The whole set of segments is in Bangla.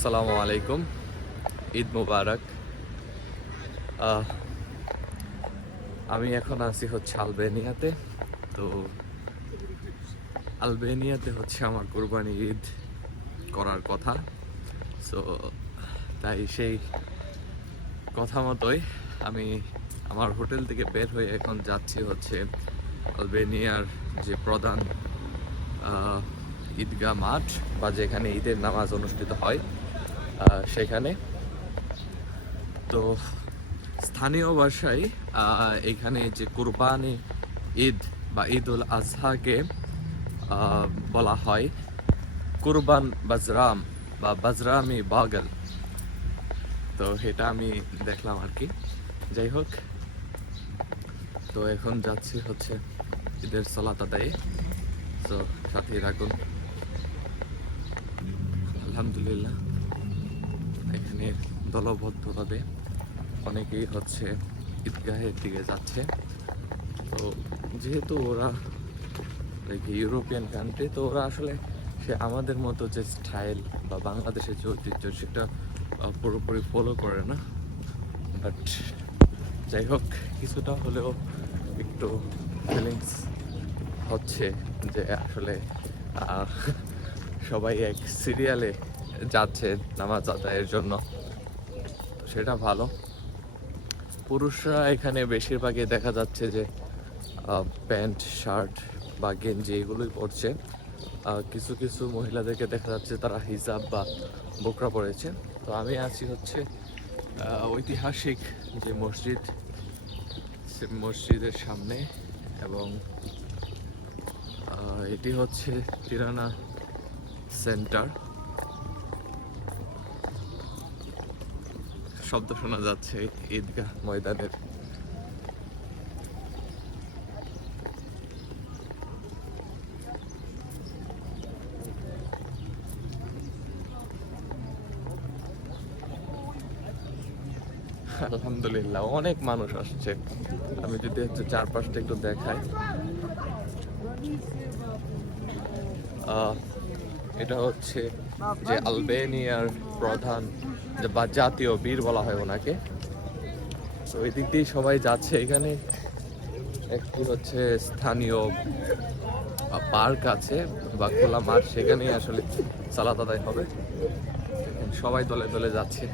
আসসালামু আলাইকুম। ঈদ মুবারক। আমি এখন আছি হচ্ছে আলবেনিয়াতে। তো আলবেনিয়াতে হচ্ছে আমার কোরবানি ঈদ করার কথা। সো তাই সেই কথা মতোই আমি আমার হোটেল থেকে বের হয়ে এখন যাচ্ছি হচ্ছে আলবেনিয়ার যে প্রধান ঈদগাহ মাঠ বা যেখানে ঈদের নামাজ অনুষ্ঠিত হয়। সেখানে। তো স্থানীয় ভাষায় এখানে যে কুরবানি ঈদ বা ঈদ উল আজহাকে বলা হয়, কুরবান বাজরাম বা বাজরামি বাগল। তো সেটা আমি দেখলাম আর কি। যাই হোক, তো এখন যাচ্ছি হচ্ছে ঈদের সালাত আদায়ে। তো সাথে রাখুন আলহামদুলিল্লাহ। এখানে দলবদ্ধভাবে অনেকেই হচ্ছে ঈদগাহের দিকে যাচ্ছে। তো যেহেতু ওরা ইউরোপিয়ান কান্ট্রি তো ওরা আসলে সে আমাদের মতো যে স্টাইল বা বাংলাদেশের যে ঐতিহ্য সেটা পুরোপুরি ফলো করে না। বাট যাই হোক, কিছুটা হলেও একটু ফিলিংস হচ্ছে যে আসলে সবাই এক সিরিয়ালে যাচ্ছে নামাজ আদায়ের জন্য। সেটা ভালো। পুরুষরা এখানে বেশিরভাগই দেখা যাচ্ছে যে প্যান্ট, শার্ট বা গেঞ্জি এগুলোই পরছে। কিছু কিছু মহিলাদেরকে দেখা যাচ্ছে তারা হিজাব বা বোকরা পরেছে। তো আমি আছি হচ্ছে ঐতিহাসিক যে মসজিদ, সে মসজিদের সামনে এবং এটি হচ্ছে তিরানা সেন্টার। শব্দ শোনা যাচ্ছে ঈদগাহ ময়দানের আলহামদুলিল্লাহ, অনেক মানুষ আসছে। আমি যদি হচ্ছে চারপাশটা একটু দেখাই। এটা হচ্ছে যে আলবেনিয়ার প্রধান বা জাতীয় বীর বলা হয় ওনাকে। তো ওই দিক দিয়ে সবাই যাচ্ছে। এখানে একটি হচ্ছে স্থানীয় পার্ক আছে বা খোলা মাঠ, সেখানেই আসলে সালাত আদায় হবে। সবাই দলে দলে যাচ্ছে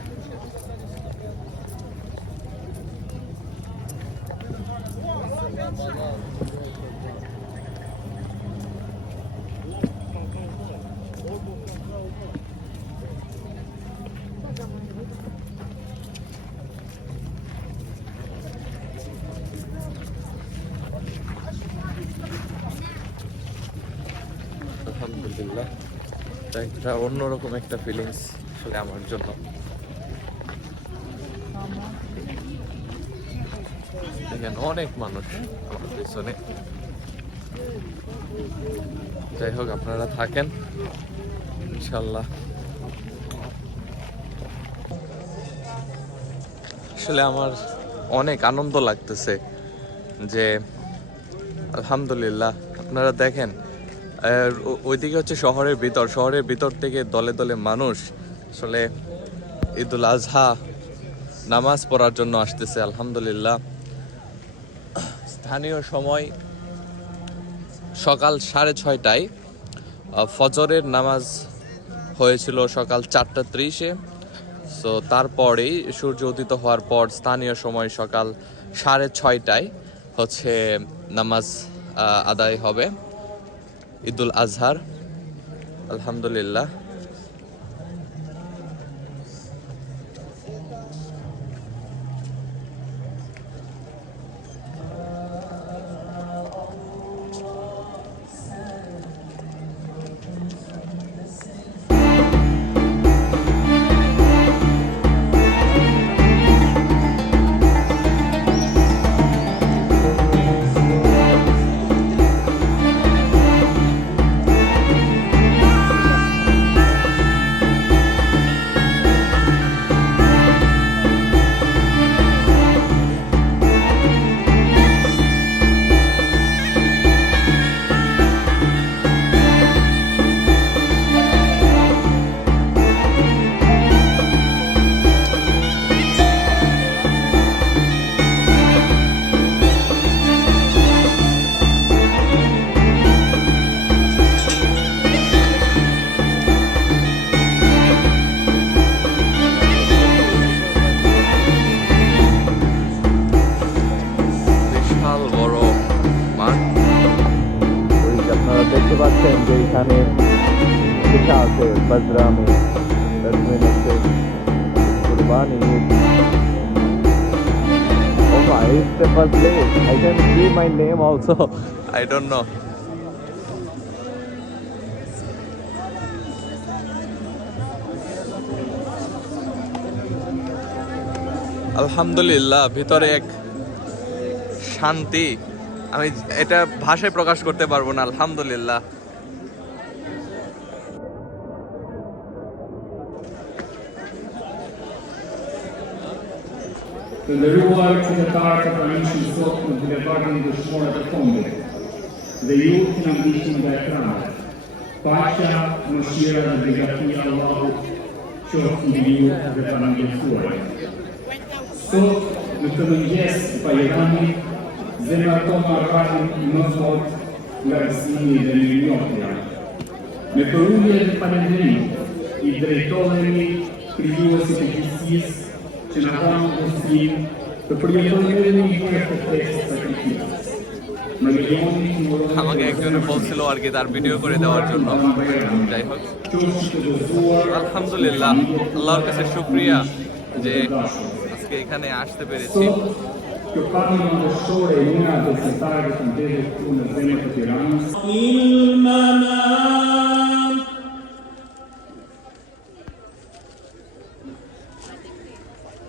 আলহামদুলিল্লাহ এটা একটা অন্যরকম একটা ফিলিংস আসলে আমার জন্য। এখানে অনেক মানুষ আমার পিছনে। যাই হোক, আপনারা থাকেন। ইনশাল্লাহ আসলে আমার অনেক আনন্দ লাগতেছে যে, আলহামদুলিল্লাহ, আপনারা দেখেন ওইদিকে হচ্ছে শহরের ভিতর শহরের ভিতর থেকে দলে দলে মানুষ আসলে ঈদুল আজহা নামাজ পড়ার জন্য আসতেছে, আলহামদুলিল্লাহ। স্থানীয় সময় সকাল সাড়ে ছয়টায় ফজরের নামাজ হয়েছিল সকাল চারটা ত্রিশে। সো তারপরেই সূর্য উদিত হওয়ার পর স্থানীয় সময় সকাল সাড়ে ছয়টায় হচ্ছে নামাজ আদায় হবে। ঈদুল আজহার আলহামদুলিল্লাহ। It's the. I can see my name also. I don't know. আলহামদুলিল্লাহ ভিতরে এক শান্তি আমি এটা ভাষায় প্রকাশ করতে পারব না, আলহামদুলিল্লাহ të ndërruar qytetarë të pranishin sot në bulevardin dëshmore të fondit, dhe ju të në ndiqin dhe ekranët. Pasha, mëshira dhe begatia Allahut, qoftë në ju dhe familjes tuaj. Sot, në të mëngjes të pajërani, zemra tona rratin në sot nga gësimi dhe në njohëtja. Me përulje dhe panendërim, i drejtohemi krijuesit e gjithësisë Në regionin që morën আমাকে একজনে বলছিল আর কি তার ভিডিও করে দেওয়ার জন্য। যাই হোক। আলহামদুলিল্লাহ, আল্লাহর কাছে শুক্রিয়া যে আজকে এখানে আসতে পেরেছি। sot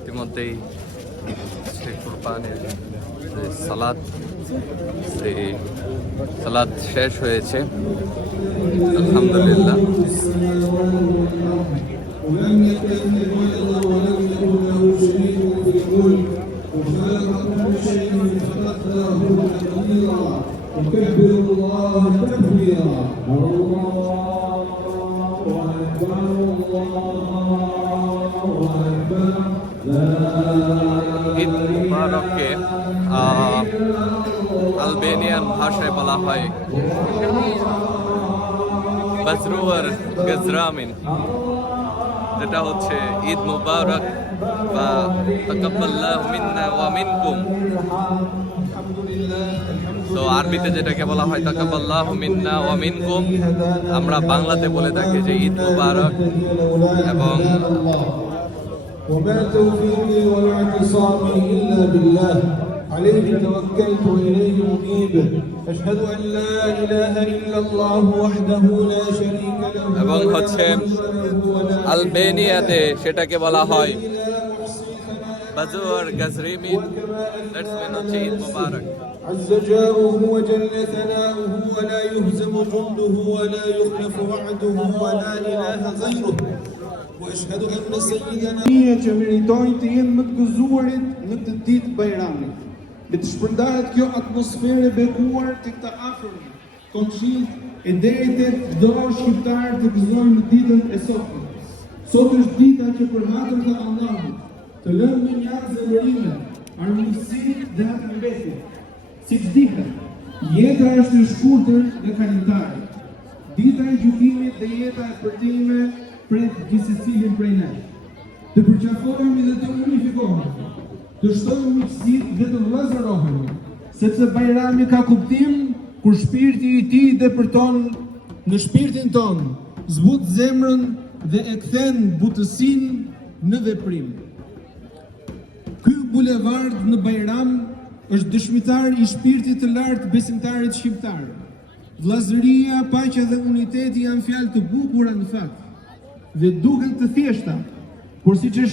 ইতিমধ্যেই সে কুরবানের যে সালাদ সেই সালাদ শেষ হয়েছে আলহামদুলিল্লাহ ولم يتخذ ولدا ولم يكن له شريك في الملك وخلق كل شيء فقدره تقديرا وكبر الله تكبيرا الله ঈদ মুবারককে আলবেনিয়ান ভাষায় বলা হয় বাজরুয়ার গজরামিন, যেটা হচ্ছে ঈদ মুবারক তো আরবিতে যেটাকে বলা হয় তাকাব্বাল্লাহু মিন্না ওয়া মিনকুম, আমরা বাংলাতে বলে থাকি যে ঈদ মুবারক, এবং وما توفيقي ولا اعتصامي الا بالله عليه توكلت واليه انيب اشهد ان لا اله الا الله وحده لا شريك له এবং ولا হচ্ছে نعبد له ولا আলবেনিয়াতে সেটাকে বলা হয় لا احصي ثناء বাজুয়ার গজরিমিন দ্যাটস মিন হচ্ছে ঈদ মুবারক عز جاؤه وجل ثناؤه ولا يهزم جنده ولا يخلف وعده ولا اله غيره Një që meritojnë të jenë më të gëzuarit në të ditë bajramit. Me të shpërndarët kjo atmosferë e bekuar të këta afërmi, konqit e deri të çdo shqiptar të gëzojnë në ditën e sotme. Sot është dita që përhatën të Allahut, të lëmë në një zëllërime, armësi dhe atë mbetje. Si të dihet, Jeta është e shkurtër dhe kalimtare. Dita e gjykimit dhe jeta e përdimit pret gjithë cilin prej ne. Të përqafohemi dhe të unifikohemi, të shtojmë miqësit dhe të vëllazërohemi, sepse Bajrami ka kuptim kur shpirti i tij depërton në shpirtin ton, zbut zemrën dhe e kthen butësinë në veprim. Ky bulevard në Bajram është dëshmitar i shpirtit të lartë besimtarit shqiptar. Vllazëria, paqja dhe uniteti janë fjalë të bukura në fakt dhe duken të thjeshta, por siç e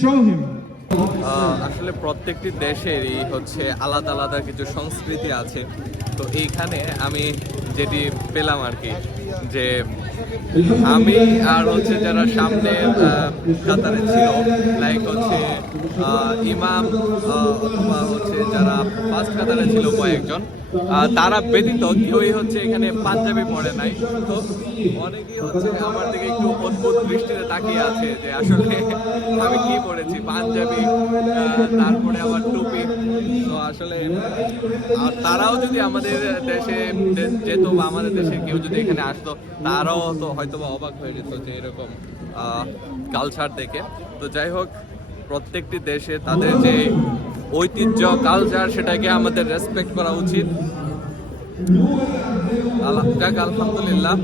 আসলে প্রত্যেকটি দেশেরই হচ্ছে আলাদা আলাদা কিছু সংস্কৃতি আছে। তো এইখানে আমি যেটি পেলাম আর কি যে আমি আর হচ্ছে যারা সামনে কাতারে ছিল লাইক হচ্ছে ইমাম অথবা হচ্ছে যারা ফার্স্ট কাতারে ছিল কয়েকজন তারা ব্যতীত কেউই হচ্ছে এখানে পাঞ্জাবি পরে নাই। তো অনেকেই হচ্ছে আমার দিকে একটু অদ্ভুত দৃষ্টিতে তাকিয়ে আছে যে আসলে আমি কি পরেছি পাঞ্জাবি তারপরে আবার টুপি। তো আসলে, আর তারাও যদি আমাদের দেশে যেত বা আমাদের দেশে কেউ যদি এখানে আসতো, তারাও তো হয়তো বা অবাক হয়ে যেত যে এরকম কালচার দেখে। তো যাই হোক প্রত্যেকটি দেশে তাদের যে ঐতিহ্য কালচার সেটাকে আমাদের রেসপেক্ট করা উচিত। আলহামদুলিল্লাহ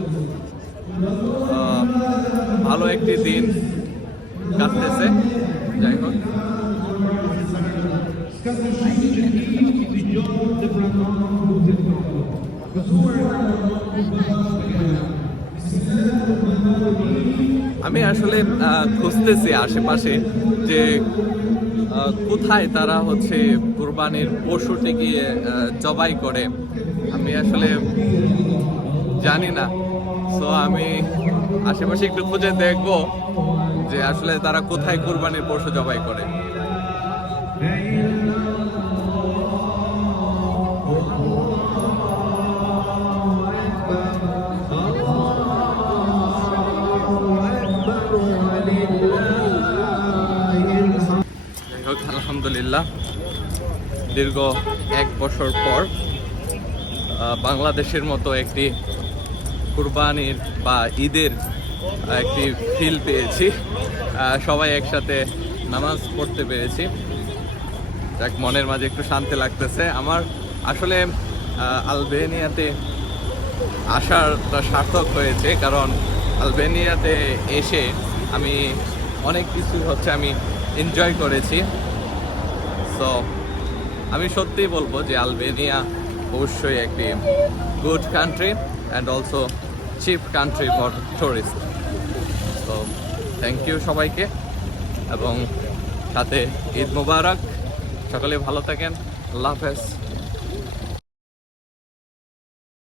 ভালো একটি দিন কাটতেছে। যাই হোক। আমি আসলে খুঁজতেছি আশেপাশে যে কোথায় তারা হচ্ছে কুরবানির পশুটিকে জবাই করে। আমি আসলে জানি না। সো আমি আশেপাশে একটু খুঁজে দেখব যে আসলে তারা কোথায় কুরবানির পশু জবাই করে। আলহামদুলিল্লাহ, দীর্ঘ এক বছর পর বাংলাদেশের মতো একটি কুরবানির বা ঈদের একটি ফিল পেয়েছি। সবাই একসাথে নামাজ পড়তে পেরেছি। যাক, মনের মাঝে একটু শান্তি লাগতেছে। আমার আসলে আলবেনিয়াতে আসারটা সার্থক হয়েছে, কারণ আলবেনিয়াতে এসে আমি অনেক কিছু হচ্ছে আমি এনজয় করেছি। সো আমি সত্যিই বলব যে আলবেনিয়া অবশ্যই একটি good country and also cheap country for tourist তো থ্যাংক ইউ সবাইকে এবং সাথে ঈদ মুবারক। সকলে ভালো থাকেন। আল্লাহ হাফেজ।